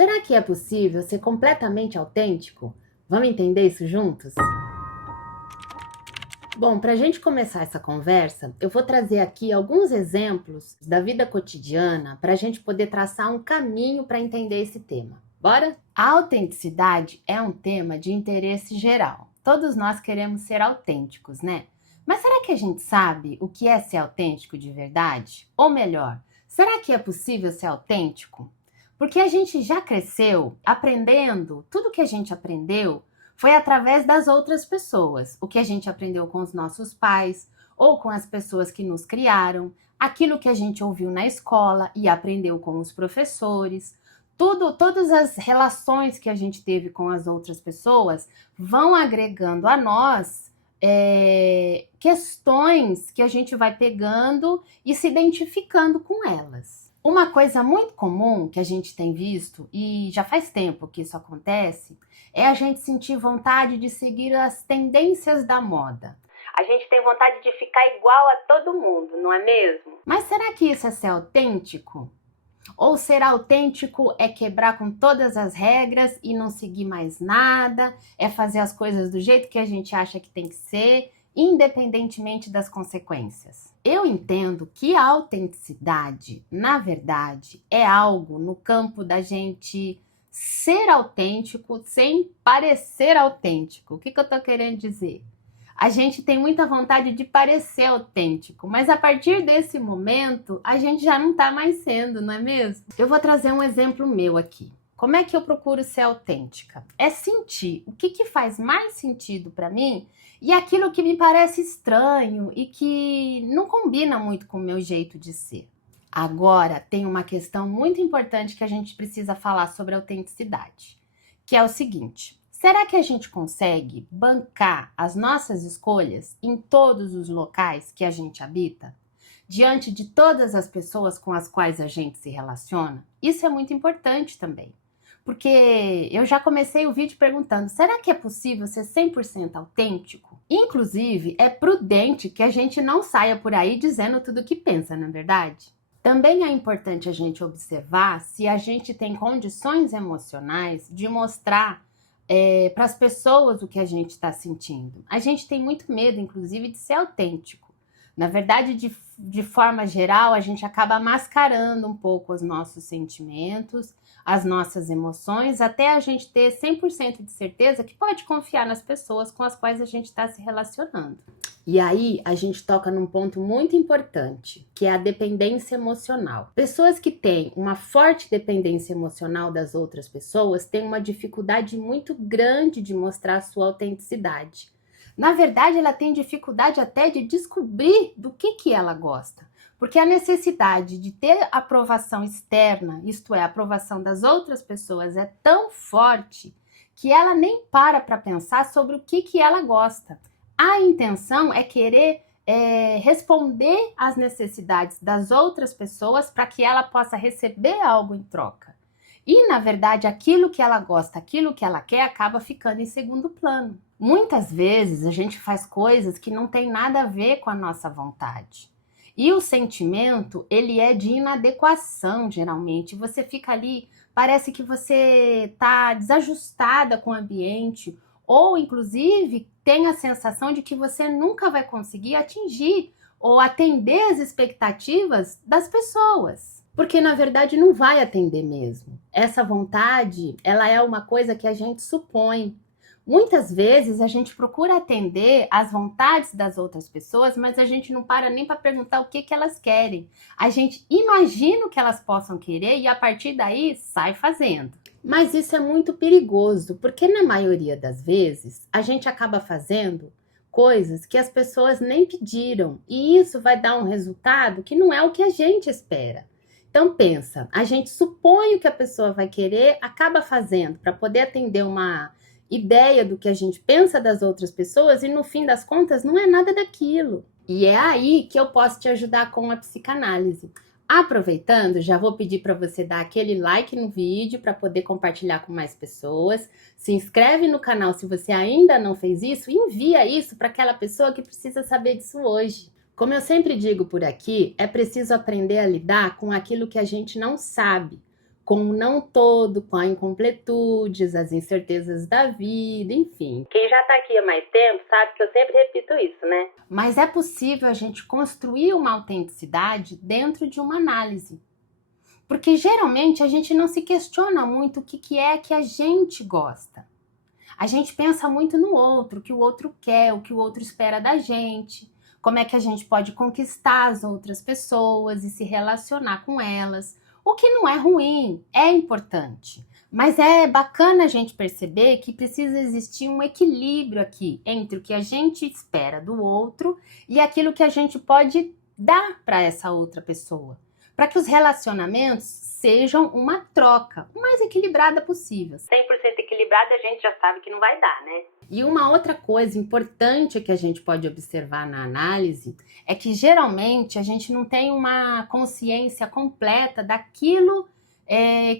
Será que é possível ser completamente autêntico? Vamos entender isso juntos? Bom, para a gente começar essa conversa, eu vou trazer aqui alguns exemplos da vida cotidiana para a gente poder traçar um caminho para entender esse tema. Bora? A autenticidade é um tema de interesse geral. Todos nós queremos ser autênticos, né? Mas será que a gente sabe o que é ser autêntico de verdade? Ou melhor, será que é possível ser autêntico? Porque a gente já cresceu aprendendo, tudo que a gente aprendeu foi através das outras pessoas. O que a gente aprendeu com os nossos pais ou com as pessoas que nos criaram, aquilo que a gente ouviu na escola e aprendeu com os professores. Todas as relações que a gente teve com as outras pessoas vão agregando a nós questões que a gente vai pegando e se identificando com elas. Uma coisa muito comum que a gente tem visto, e já faz tempo que isso acontece, é a gente sentir vontade de seguir as tendências da moda. A gente tem vontade de ficar igual a todo mundo, não é mesmo? Mas será que isso é ser autêntico? Ou ser autêntico é quebrar com todas as regras e não seguir mais nada, é fazer as coisas do jeito que a gente acha que tem que ser, independentemente das consequências? Eu entendo que a autenticidade, na verdade, é algo no campo da gente ser autêntico sem parecer autêntico. O que eu tô querendo dizer? A gente tem muita vontade de parecer autêntico, mas a partir desse momento, a gente já não tá mais sendo, não é mesmo? Eu vou trazer um exemplo meu aqui. Como é que eu procuro ser autêntica? É sentir o que faz mais sentido para mim e aquilo que me parece estranho e que não combina muito com o meu jeito de ser. Agora, tem uma questão muito importante que a gente precisa falar sobre autenticidade, que é o seguinte: será que a gente consegue bancar as nossas escolhas em todos os locais que a gente habita? Diante de todas as pessoas com as quais a gente se relaciona? Isso é muito importante também. Porque eu já comecei o vídeo perguntando, será que é possível ser 100% autêntico? Inclusive, é prudente que a gente não saia por aí dizendo tudo o que pensa, não é verdade? Também é importante a gente observar se a gente tem condições emocionais de mostrar para as pessoas o que a gente está sentindo. A gente tem muito medo, inclusive, de ser autêntico. Na verdade, de forma geral, a gente acaba mascarando um pouco os nossos sentimentos, as nossas emoções, até a gente ter 100% de certeza que pode confiar nas pessoas com as quais a gente está se relacionando. E aí, a gente toca num ponto muito importante, que é a dependência emocional. Pessoas que têm uma forte dependência emocional das outras pessoas têm uma dificuldade muito grande de mostrar a sua autenticidade. Na verdade, ela tem dificuldade até de descobrir do que ela gosta. Porque a necessidade de ter aprovação externa, isto é, a aprovação das outras pessoas, é tão forte que ela nem para pensar sobre o que ela gosta. A intenção é querer responder às necessidades das outras pessoas para que ela possa receber algo em troca. E, na verdade, aquilo que ela gosta, aquilo que ela quer, acaba ficando em segundo plano. Muitas vezes a gente faz coisas que não tem nada a ver com a nossa vontade. E o sentimento, ele é de inadequação, geralmente. Você fica ali, parece que você está desajustada com o ambiente, ou, inclusive, tem a sensação de que você nunca vai conseguir atingir ou atender as expectativas das pessoas. Porque, na verdade, não vai atender mesmo. Essa vontade, ela é uma coisa que a gente supõe. Muitas vezes a gente procura atender às vontades das outras pessoas, mas a gente não para nem para perguntar o que elas querem. A gente imagina o que elas possam querer e a partir daí sai fazendo. Mas isso é muito perigoso, porque na maioria das vezes a gente acaba fazendo coisas que as pessoas nem pediram e isso vai dar um resultado que não é o que a gente espera. Então pensa, a gente supõe o que a pessoa vai querer, acaba fazendo para poder atender uma ideia do que a gente pensa das outras pessoas e no fim das contas não é nada daquilo. E é aí que eu posso te ajudar com a psicanálise. Aproveitando, já vou pedir para você dar aquele like no vídeo para poder compartilhar com mais pessoas. Se inscreve no canal se você ainda não fez isso e envia isso para aquela pessoa que precisa saber disso hoje. Como eu sempre digo por aqui, é preciso aprender a lidar com aquilo que a gente não sabe. com o não todo, com as incompletudes, as incertezas da vida, enfim. Quem já está aqui há mais tempo sabe que eu sempre repito isso, né? Mas é possível a gente construir uma autenticidade dentro de uma análise. Porque geralmente a gente não se questiona muito o que é que a gente gosta. A gente pensa muito no outro, o que o outro quer, o que o outro espera da gente, como é que a gente pode conquistar as outras pessoas e se relacionar com elas. O que não é ruim, é importante. Mas é bacana a gente perceber que precisa existir um equilíbrio aqui entre o que a gente espera do outro e aquilo que a gente pode dar para essa outra pessoa. Para que os relacionamentos sejam uma troca o mais equilibrada possível. 100% equilibrada a gente já sabe que não vai dar, né? E uma outra coisa importante que a gente pode observar na análise é que geralmente a gente não tem uma consciência completa daquilo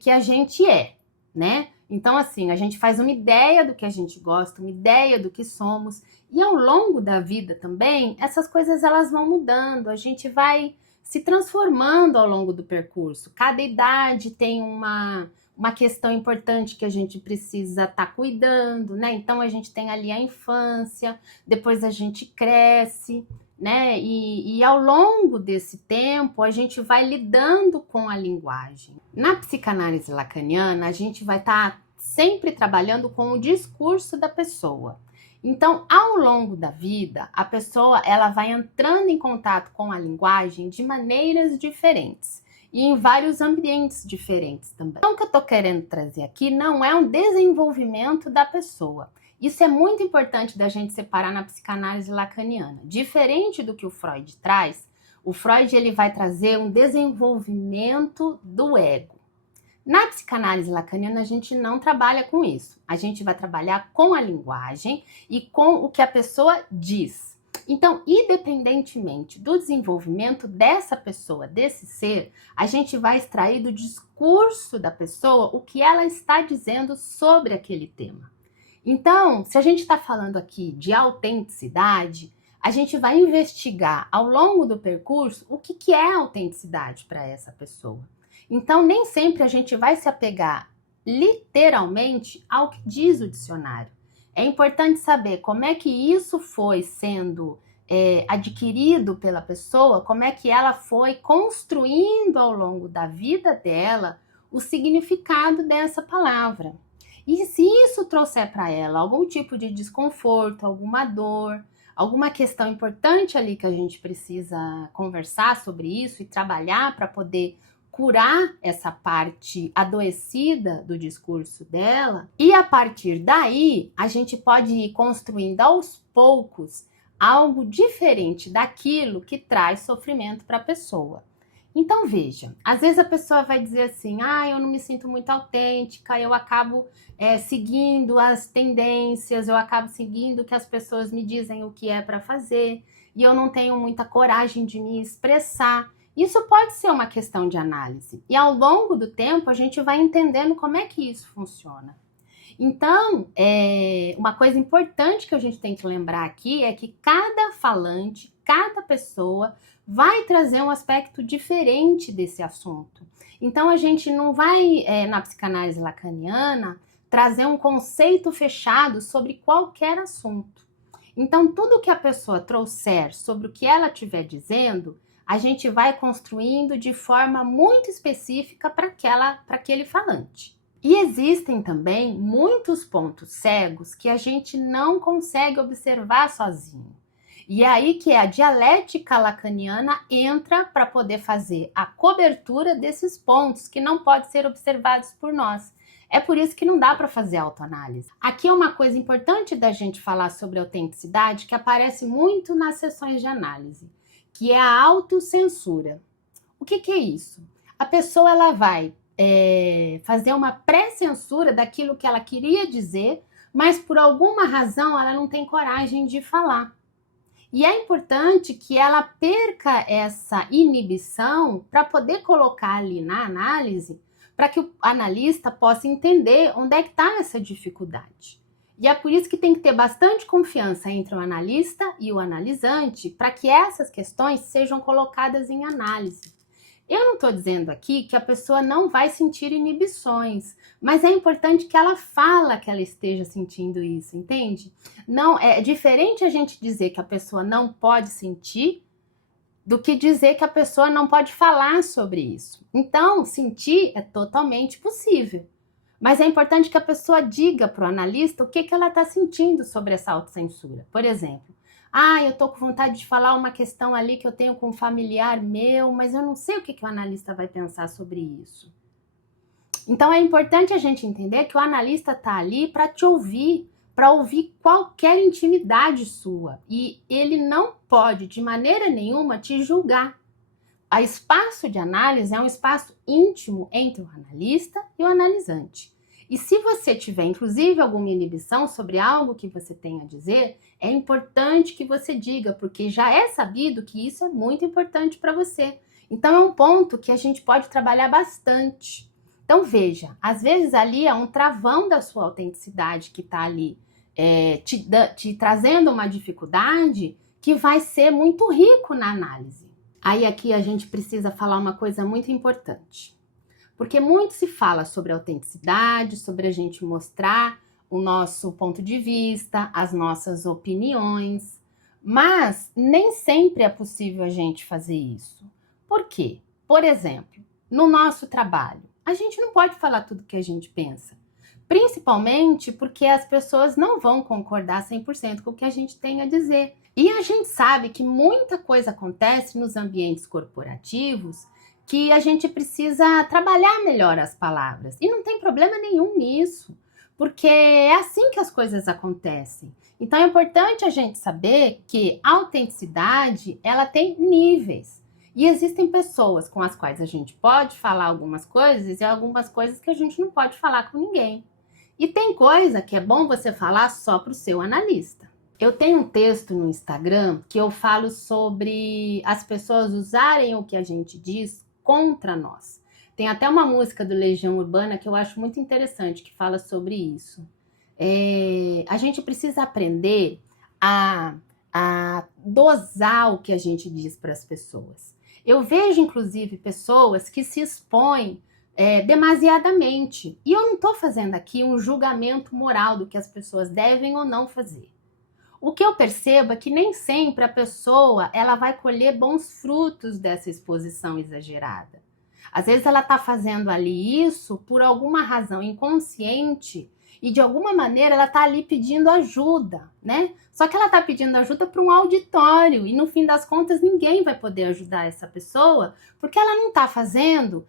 que a gente é, né? Então, assim, a gente faz uma ideia do que a gente gosta, uma ideia do que somos, e ao longo da vida também, essas coisas elas vão mudando, a gente vai se transformando ao longo do percurso. Cada idade tem uma questão importante que a gente precisa estar cuidando, né? Então a gente tem ali a infância, depois a gente cresce, né? E ao longo desse tempo a gente vai lidando com a linguagem. Na psicanálise lacaniana, a gente vai estar sempre trabalhando com o discurso da pessoa. Então, ao longo da vida, a pessoa ela vai entrando em contato com a linguagem de maneiras diferentes e em vários ambientes diferentes também. Então, o que eu estou querendo trazer aqui não é um desenvolvimento da pessoa. Isso é muito importante da gente separar na psicanálise lacaniana. Diferente do que o Freud traz, o Freud ele vai trazer um desenvolvimento do ego. Na psicanálise lacaniana, a gente não trabalha com isso. A gente vai trabalhar com a linguagem e com o que a pessoa diz. Então, independentemente do desenvolvimento dessa pessoa, desse ser, a gente vai extrair do discurso da pessoa o que ela está dizendo sobre aquele tema. Então, se a gente está falando aqui de autenticidade, a gente vai investigar ao longo do percurso o que é autenticidade para essa pessoa. Então, nem sempre a gente vai se apegar literalmente ao que diz o dicionário. É importante saber como é que isso foi sendo adquirido pela pessoa, como é que ela foi construindo ao longo da vida dela o significado dessa palavra. E se isso trouxer para ela algum tipo de desconforto, alguma dor, alguma questão importante ali que a gente precisa conversar sobre isso e trabalhar para poder curar essa parte adoecida do discurso dela, e a partir daí a gente pode ir construindo aos poucos algo diferente daquilo que traz sofrimento para a pessoa. Então veja, às vezes a pessoa vai dizer assim, eu não me sinto muito autêntica, eu acabo seguindo as tendências, eu acabo seguindo o que as pessoas me dizem o que é para fazer, e eu não tenho muita coragem de me expressar. Isso pode ser uma questão de análise. E ao longo do tempo, a gente vai entendendo como é que isso funciona. Então, uma coisa importante que a gente tem que lembrar aqui é que cada falante, cada pessoa vai trazer um aspecto diferente desse assunto. Então, a gente não vai, na psicanálise lacaniana, trazer um conceito fechado sobre qualquer assunto. Então, tudo que a pessoa trouxer sobre o que ela estiver dizendo, a gente vai construindo de forma muito específica para aquele falante. E existem também muitos pontos cegos que a gente não consegue observar sozinho. E é aí que a dialética lacaniana entra para poder fazer a cobertura desses pontos que não podem ser observados por nós. É por isso que não dá para fazer autoanálise. Aqui é uma coisa importante da gente falar sobre autenticidade que aparece muito nas sessões de análise, que é a autocensura. O que é isso? A pessoa ela vai fazer uma pré-censura daquilo que ela queria dizer, mas por alguma razão ela não tem coragem de falar. E é importante que ela perca essa inibição para poder colocar ali na análise, para que o analista possa entender onde é que está essa dificuldade. E é por isso que tem que ter bastante confiança entre o analista e o analisante para que essas questões sejam colocadas em análise. Eu não estou dizendo aqui que a pessoa não vai sentir inibições, mas é importante que ela fala que ela esteja sentindo isso, entende? Não, é diferente a gente dizer que a pessoa não pode sentir do que dizer que a pessoa não pode falar sobre isso. Então, sentir é totalmente possível. Mas é importante que a pessoa diga para o analista o que ela está sentindo sobre essa autocensura. Por exemplo, eu estou com vontade de falar uma questão ali que eu tenho com um familiar meu, mas eu não sei o que o analista vai pensar sobre isso. Então é importante a gente entender que o analista está ali para te ouvir, para ouvir qualquer intimidade sua. E ele não pode, de maneira nenhuma, te julgar. O espaço de análise é um espaço íntimo entre o analista e o analisante. E se você tiver, inclusive, alguma inibição sobre algo que você tem a dizer, é importante que você diga, porque já é sabido que isso é muito importante para você. Então, é um ponto que a gente pode trabalhar bastante. Então, veja, às vezes ali é um travão da sua autenticidade que está ali te trazendo uma dificuldade que vai ser muito rico na análise. Aí aqui a gente precisa falar uma coisa muito importante. Porque muito se fala sobre autenticidade, sobre a gente mostrar o nosso ponto de vista, as nossas opiniões, mas nem sempre é possível a gente fazer isso. Por quê? Por exemplo, no nosso trabalho, a gente não pode falar tudo que a gente pensa, principalmente porque as pessoas não vão concordar 100% com o que a gente tem a dizer. E a gente sabe que muita coisa acontece nos ambientes corporativos que a gente precisa trabalhar melhor as palavras. E não tem problema nenhum nisso, porque é assim que as coisas acontecem. Então é importante a gente saber que a autenticidade, ela tem níveis. E existem pessoas com as quais a gente pode falar algumas coisas e algumas coisas que a gente não pode falar com ninguém. E tem coisa que é bom você falar só para o seu analista. Eu tenho um texto no Instagram que eu falo sobre as pessoas usarem o que a gente diz contra nós. Tem até uma música do Legião Urbana que eu acho muito interessante, que fala sobre isso. A gente precisa aprender a dosar o que a gente diz para as pessoas. Eu vejo, inclusive, pessoas que se expõem demasiadamente. E eu não estou fazendo aqui um julgamento moral do que as pessoas devem ou não fazer. O que eu percebo é que nem sempre a pessoa ela vai colher bons frutos dessa exposição exagerada. Às vezes ela está fazendo ali isso por alguma razão inconsciente e de alguma maneira ela está ali pedindo ajuda, né? Só que ela está pedindo ajuda para um auditório e no fim das contas ninguém vai poder ajudar essa pessoa porque ela não está fazendo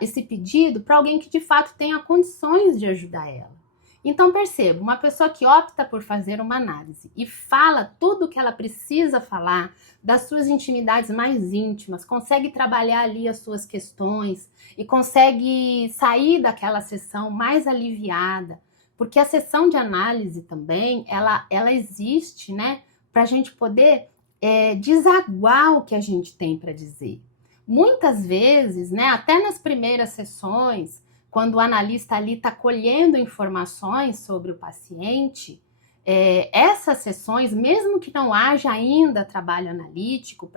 esse pedido para alguém que de fato tenha condições de ajudar ela. Então perceba, uma pessoa que opta por fazer uma análise e fala tudo o que ela precisa falar das suas intimidades mais íntimas, consegue trabalhar ali as suas questões e consegue sair daquela sessão mais aliviada, porque a sessão de análise também, ela existe, né, para a gente poder desaguar o que a gente tem para dizer. Muitas vezes, né, até nas primeiras sessões, quando o analista ali está colhendo informações sobre o paciente, essas sessões, mesmo que não haja ainda trabalho analítico,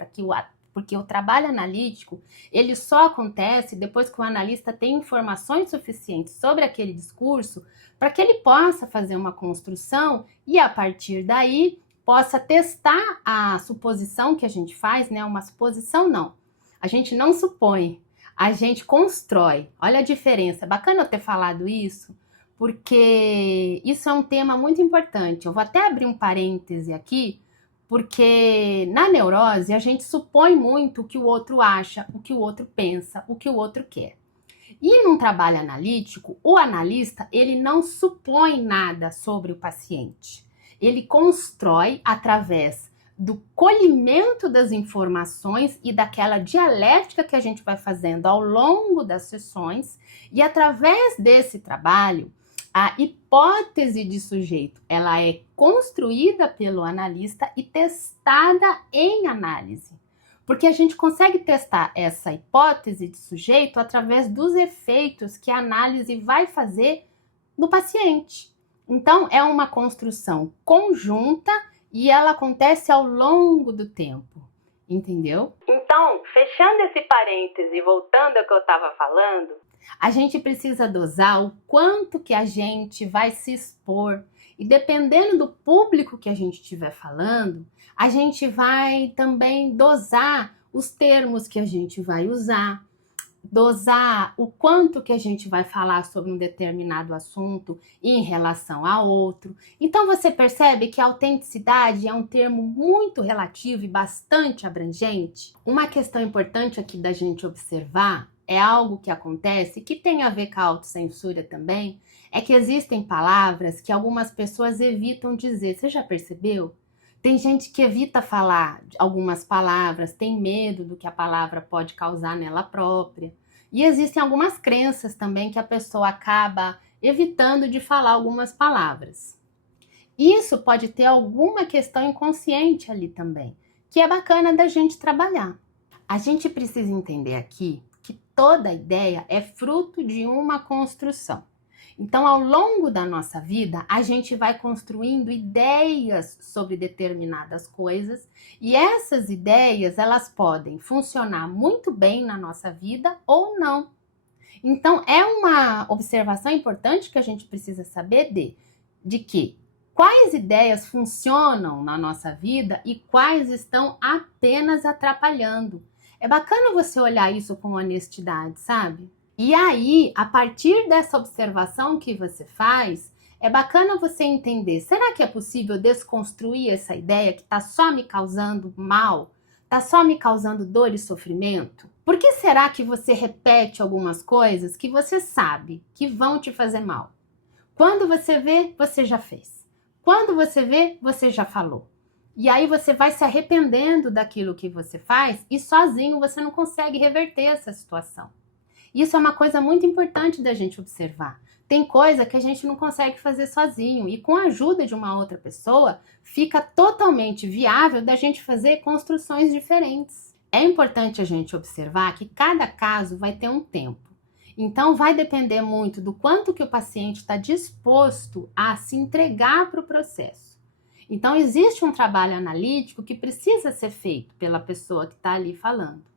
porque o trabalho analítico ele só acontece depois que o analista tem informações suficientes sobre aquele discurso para que ele possa fazer uma construção e, a partir daí, possa testar a suposição que a gente faz, né? Uma suposição não. A gente não supõe. A gente constrói. Olha a diferença. Bacana eu ter falado isso, porque isso é um tema muito importante. Eu vou até abrir um parêntese aqui, porque na neurose a gente supõe muito o que o outro acha, o que o outro pensa, o que o outro quer. E num trabalho analítico, o analista, ele não supõe nada sobre o paciente. Ele constrói através do colhimento das informações e daquela dialética que a gente vai fazendo ao longo das sessões, e através desse trabalho, a hipótese de sujeito, ela é construída pelo analista e testada em análise. Porque a gente consegue testar essa hipótese de sujeito através dos efeitos que a análise vai fazer no paciente. Então, é uma construção conjunta e ela acontece ao longo do tempo. entendeu? Então, fechando esse parêntese e voltando ao que eu estava falando, a gente precisa dosar o quanto que a gente vai se expor. E dependendo do público que a gente estiver falando, a gente vai também dosar os termos que a gente vai usar, dosar o quanto que a gente vai falar sobre um determinado assunto em relação a outro. Então você percebe que a autenticidade é um termo muito relativo e bastante abrangente. Uma questão importante aqui da gente observar é algo que acontece, que tem a ver com a autocensura também, é que existem palavras que algumas pessoas evitam dizer. Você já percebeu? Tem gente que evita falar algumas palavras, tem medo do que a palavra pode causar nela própria. E existem algumas crenças também que a pessoa acaba evitando de falar algumas palavras. Isso pode ter alguma questão inconsciente ali também, que é bacana da gente trabalhar. A gente precisa entender aqui que toda ideia é fruto de uma construção. Então, ao longo da nossa vida, a gente vai construindo ideias sobre determinadas coisas e essas ideias, elas podem funcionar muito bem na nossa vida ou não. Então, é uma observação importante que a gente precisa saber de que quais ideias funcionam na nossa vida e quais estão apenas atrapalhando. É bacana você olhar isso com honestidade, sabe? E aí, a partir dessa observação que você faz, é bacana você entender, será que é possível desconstruir essa ideia que está só me causando mal? Está só me causando dor e sofrimento? Por que será que você repete algumas coisas que você sabe que vão te fazer mal? Quando você vê, você já fez. Quando você vê, você já falou. E aí você vai se arrependendo daquilo que você faz e sozinho você não consegue reverter essa situação. Isso é uma coisa muito importante da gente observar. Tem coisa que a gente não consegue fazer sozinho e com a ajuda de uma outra pessoa fica totalmente viável da gente fazer construções diferentes. É importante a gente observar que cada caso vai ter um tempo. Então vai depender muito do quanto que o paciente está disposto a se entregar para o processo. Então existe um trabalho analítico que precisa ser feito pela pessoa que está ali falando.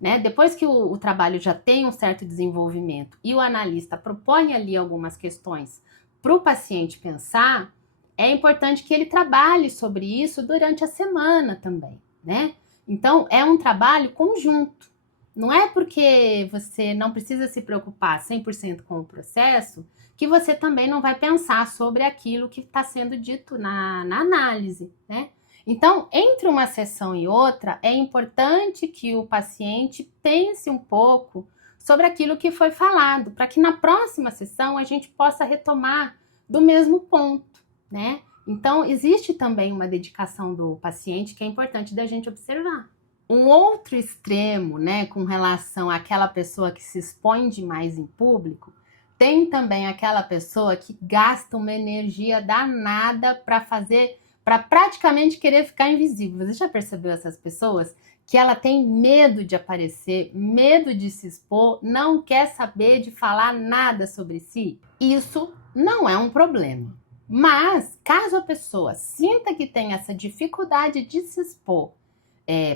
Né? Depois que o trabalho já tem um certo desenvolvimento e o analista propõe ali algumas questões para o paciente pensar, é importante que ele trabalhe sobre isso durante a semana também, né? Então, é um trabalho conjunto. Não é porque você não precisa se preocupar 100% com o processo que você também não vai pensar sobre aquilo que está sendo dito na análise, né? Então, entre uma sessão e outra, é importante que o paciente pense um pouco sobre aquilo que foi falado, para que na próxima sessão a gente possa retomar do mesmo ponto, né? Então, existe também uma dedicação do paciente que é importante da gente observar. Um outro extremo, né, com relação àquela pessoa que se expõe demais em público, tem também aquela pessoa que gasta uma energia danada para praticamente querer ficar invisível. Você já percebeu essas pessoas? Que ela tem medo de aparecer, medo de se expor, não quer saber de falar nada sobre si? Isso não é um problema. Mas, caso a pessoa sinta que tem essa dificuldade de se expor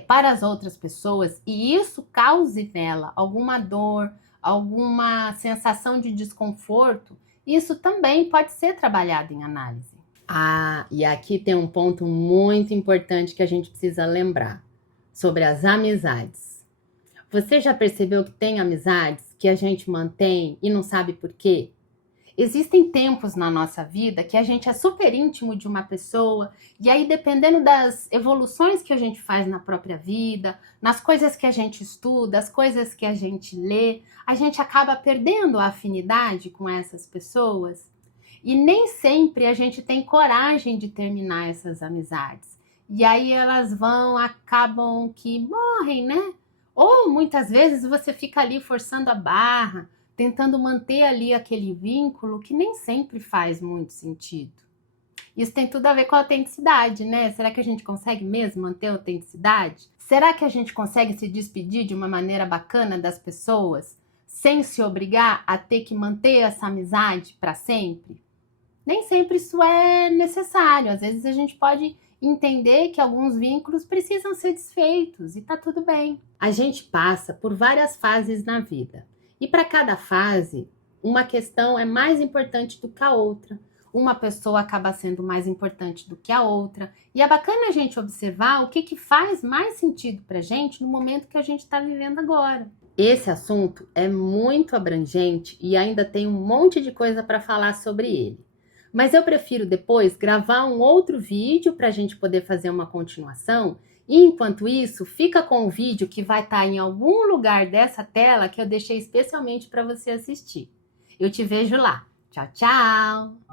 para as outras pessoas e isso cause nela alguma dor, alguma sensação de desconforto, isso também pode ser trabalhado em análise. Ah, e aqui tem um ponto muito importante que a gente precisa lembrar sobre as amizades. Você já percebeu que tem amizades que a gente mantém e não sabe por quê? Existem tempos na nossa vida que a gente é super íntimo de uma pessoa e aí dependendo das evoluções que a gente faz na própria vida, nas coisas que a gente estuda, as coisas que a gente lê, a gente acaba perdendo a afinidade com essas pessoas. E nem sempre a gente tem coragem de terminar essas amizades. E aí elas acabam que morrem, né? Ou muitas vezes você fica ali forçando a barra, tentando manter ali aquele vínculo que nem sempre faz muito sentido. Isso tem tudo a ver com a autenticidade, né? Será que a gente consegue mesmo manter a autenticidade? Será que a gente consegue se despedir de uma maneira bacana das pessoas, sem se obrigar a ter que manter essa amizade para sempre? Nem sempre isso é necessário. Às vezes a gente pode entender que alguns vínculos precisam ser desfeitos e tá tudo bem. A gente passa por várias fases na vida e para cada fase, uma questão é mais importante do que a outra. Uma pessoa acaba sendo mais importante do que a outra. E é bacana a gente observar o que faz mais sentido para a gente no momento que a gente está vivendo agora. Esse assunto é muito abrangente e ainda tem um monte de coisa para falar sobre ele. Mas eu prefiro depois gravar um outro vídeo para a gente poder fazer uma continuação. E enquanto isso, fica com o vídeo que vai estar em algum lugar dessa tela que eu deixei especialmente para você assistir. Eu te vejo lá. Tchau, tchau!